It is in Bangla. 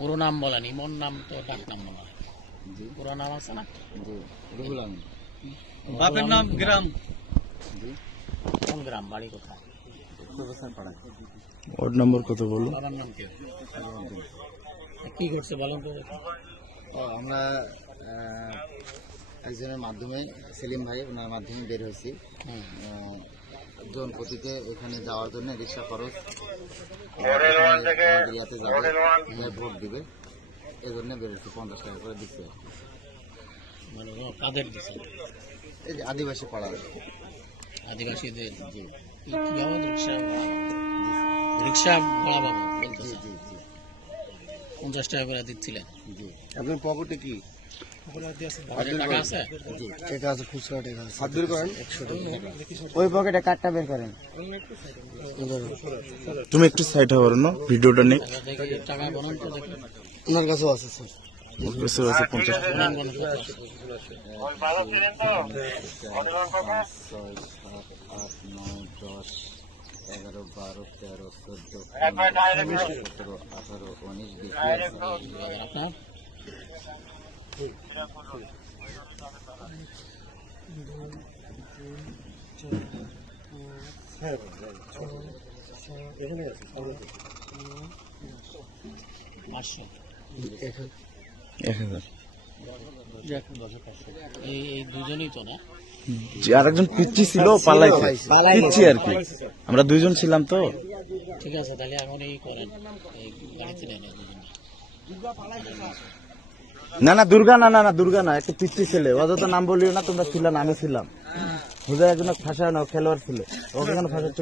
পুরো নাম বলেন, ইমন নাম তো ডাক নাম মনে হয়। পুরো নাম আছে না? জি, রুহুল আমিন। বাপের নাম গ্রাম। জি, কোন গ্রাম, বাড়ি কোথায়? প্রফেসর পাড়ায়। ওয়ার্ড নম্বর কত বলুন? বাবার নাম কি? কি করছে বলেন তো দেখি। ও আমরা একজনের মাধ্যমে, সেলিম ভাই ওনার মাধ্যমে বের হয়েছি হুম। জনপতিতে ওখানে যাওয়ার জন্য রিক্সা খরচ আমাদের ইয়াতে যাবে, ভোট দিবে, এই জন্য বের হয়েছি। 50 টাকা করে দিচ্ছে। মানে ও কাদের দিছে? এই যে আদিবাসী পাড়ার। আদিবাসীদের। জি কি বাবদ? রিক্সা ভাড়া বাবদ? রিক্সা ভাড়া বাবদ জি বলতেছে। জি জি 50 টাকা করে দিচ্ছিলেন। জি। আপনার পকেটে কি পকেটে টাকা আছে? জি, টাকা আছে? খুচরা টাকা আছে? হাত বের করেন। 100 টাকা। ওই পকেটে কার্ডটা বের করেন। তুমি একটু সাইড হওয়ার না, ভিডিওটা নেই। টাকা দেখি, টাকা গণন তো দেখি। ওনার কাছেও আছে স্যার। ওর কাছে আছে 50 টাকা। গণন গণন কত আছে? 5, 6, 7, 8, 9, 10, 11, 12, 13, 14, 15, 17, 18, 19, 20। আপনার? পাঁচশো। 1000। এই দুজনই তো না? জি, আরেকজন পিচ্ছি ছিল, পালাইছে। পিচ্ছি আর কি, আমরা দুইজন ছিলাম তো। ঠিক আছে, তাহলে এখন এই করেন, এই গাড়িতে নেন এই দুজনে। না না, দুর্গা না, না না, দুর্গা না, একটা পিচ্ছি ছেলে। অযথা নাম বলিও না, তোমরা ছিলাম, আমি ছিলাম। হুজা একজন ফাঁসায় না, খেলোয়াড় ছিল, ওকে কেন ফাঁসাচ্ছ?